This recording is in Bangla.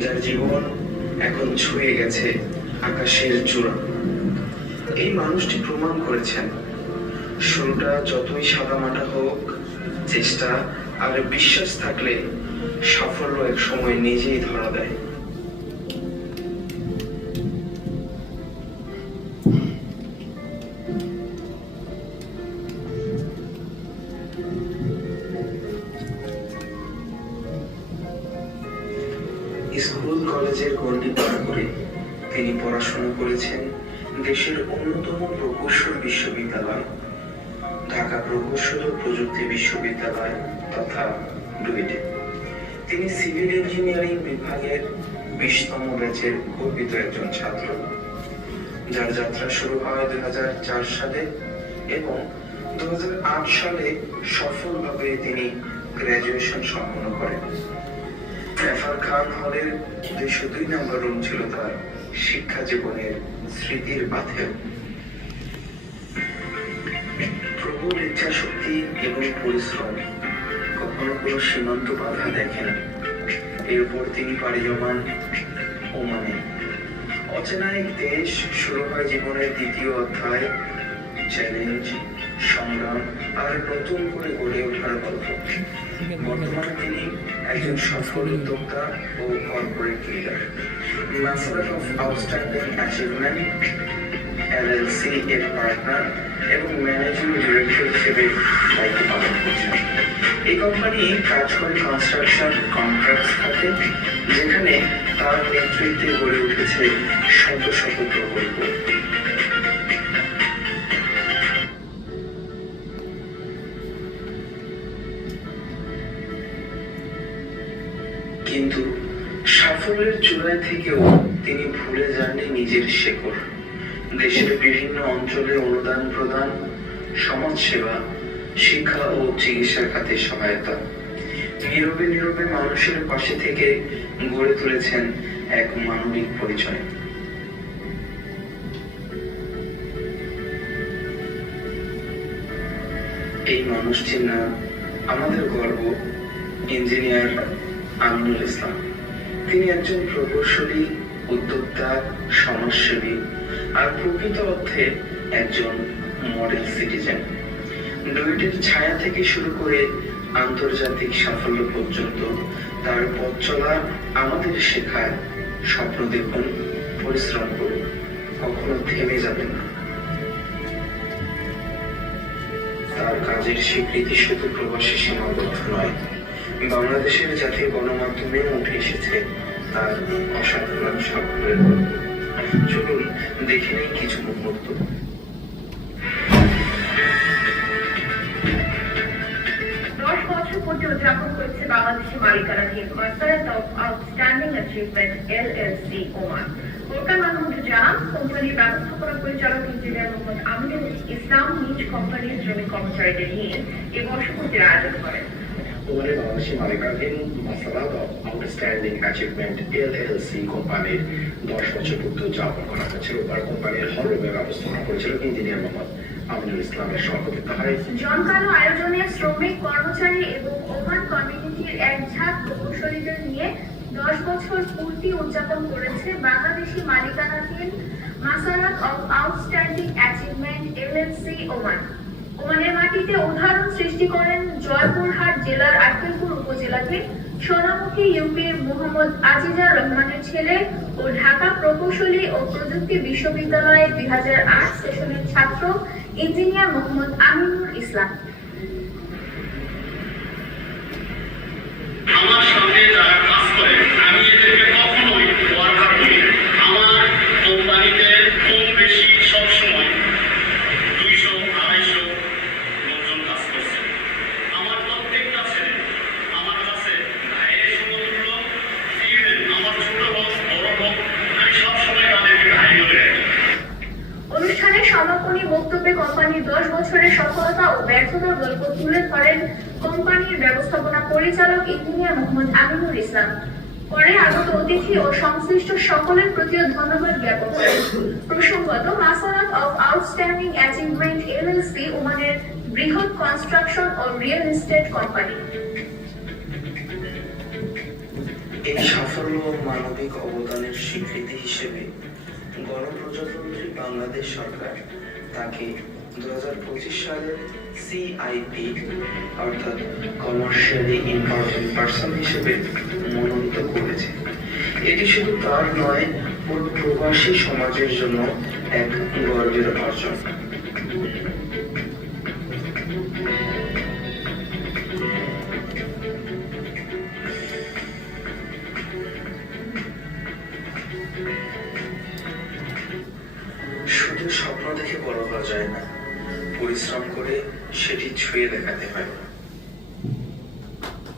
যার জীবন এখন ছুঁয়ে গেছে আকাশের চূড়া। এই মানুষটি প্রমাণ করেছেন, শুরুটা যতই সাদামাটা হোক, চেষ্টা আর বিশ্বাস থাকলে সাফল্য এক সময় নিজেই ধরা দেয়। স্কুল কলেজের গণ্ডি পার করে তিনি পড়াশোনা করেছেন দেশের অন্যতম প্রকৌশল বিশ্ববিদ্যালয়, ঢাকা প্রকৌশল ও প্রযুক্তি বিশ্ববিদ্যালয় তথা ডুয়েটে তিনি সিভিল ইঞ্জিনিয়ারিং বিভাগের বিশতম ব্যাচের গর্বিত একজন ছাত্র। যার যাত্রা শুরু হয় দু হাজার চার সালে এবং দু হাজার আট সালে সফলভাবে তিনি গ্র্যাজুয়েশন সম্পন্ন করেন। জাফর খান হলের দুইশো দুই নম্বর রুম ছিল তার শিক্ষা জীবনের স্মৃতির পাথেও প্রবল ইচ্ছা শক্তি এবং পরিশ্রম কখনো কোনো সীমান্ত বাধা দেখে না। এরপর তিনি পাড়ি জমান ওমানে অচেনা এক দেশ শুরু হয় জীবনের দ্বিতীয় অধ্যায়, চ্যালেঞ্জ সংগ্রাম আর নতুন করে গড়ে ওঠার গল্প বর্তমানে তিনি একজন সফল উদ্যোক্তা ও corporate leader Masarrat of outstanding achievement LLC এর পার্টনার এবং ম্যানেজিং ডিরেক্টর হিসেবে দায়িত্ব পালন করছেন। এই কোম্পানি কাজ করে কনস্ট্রাকশন কন্ট্রাক্টস খাতে যেখানে তার নেতৃত্বে গড়ে উঠেছে শত শত প্রকল্প। কিন্তু সাফল্যের চূড়ায় থেকেও তিনি ভুলে যাননি নিজের শেকড়। দেশের বিভিন্ন অঞ্চলে অনুদান প্রদান, সমাজসেবা, শিক্ষা ও চিকিৎসার খাতে সহায়তা। নীরবে নীরবে মানুষের পাশে থেকে গড়ে তুলেছেন এক মানবিক পরিচয়। এই মানুষটির নাম আমাদের গর্ব, ইঞ্জিনিয়ার আমিনুল ইসলাম। তিনি একজন প্রকৌশলী, উদ্যোক্তা, সমাজসেবী আর প্রকৃত অর্থে একজন মডেল সিটিজেন ডুয়েটের ছায়া থেকে শুরু করে আন্তর্জাতিক সাফল্য পর্যন্ত তার পথ চলা আমাদের শেখায় স্বপ্ন দেখুন, পরিশ্রম করুন, কখনো থেমে যাবেন না। তার কাজের স্বীকৃতি শুধু প্রবাসী সীমাবদ্ধ নয় বাংলাদেশের জাতীয় গণমাধ্যমে উঠে এসেছে তার অসাধারণ সাফল্যের চলুন দেখে নেই কিছু মুহূর্ত করেছে পরিচালক ইসলাম নিজ কোম্পানির শ্রমিক কর্মচারীদের নিয়ে এই বর্ষপূর্তির আয়োজন করেন। মাসালাত প্রকৌশলীদের নিয়ে দশ বছর পূর্তি উদযাপন করেছে বাংলাদেশি মালিকানাধীন Masarrat of outstanding achievement LLC Oman. ওমানের মাটিতে উদাহরণ সৃষ্টি করেন জয়পুরহাট জেলার আক্কেলপুর উপজেলাতে সোনামুখী ইউপির মোহাম্মদ আজিজা রহমানের ছেলে ও ঢাকা প্রকৌশলী ও প্রযুক্তি বিশ্ববিদ্যালয়ের দুই সেশনের ছাত্র ইঞ্জিনিয়ার মোহাম্মদ আমিনুল ইসলাম। আমার সঙ্গে যারা কাজ করে কোম্পানির দশ বছরের সফলতা ও ব্যর্থতার গল্প তুলে ধরেন কোম্পানির ব্যবস্থাপনা পরিচালক ইঞ্জিনিয়ার মোহাম্মদ আমিনুল ইসলাম। পরে আগত অতিথি ও সংশ্লিষ্ট সকলের প্রতিও ধন্যবাদ জ্ঞাপন করেন। প্রসঙ্গত Masarrat of outstanding achievement LLC ওমানের বৃহৎ কনস্ট্রাকশন ও রিয়েল এস্টেট কোম্পানি এই সাফল্য মানবিক অবদানের স্বীকৃতি হিসেবে গণপ্রজাতন্ত্রী বাংলাদেশ সরকার তাকে দু হাজার পঁচিশ সালের সিআইপি অর্থাৎ কমার্শিয়ালি ইম্পর্টেন্ট পার্সন হিসেবে মনোনীত করেছে। এটি শুধু তার নয় পুরো প্রবাসী সমাজের জন্য এক গর্বের অর্জন। শুধু স্বপ্ন দেখে বড় হওয়া যায় না পরিশ্রম করে সেটি ছুঁয়ে দেখাতে হয়।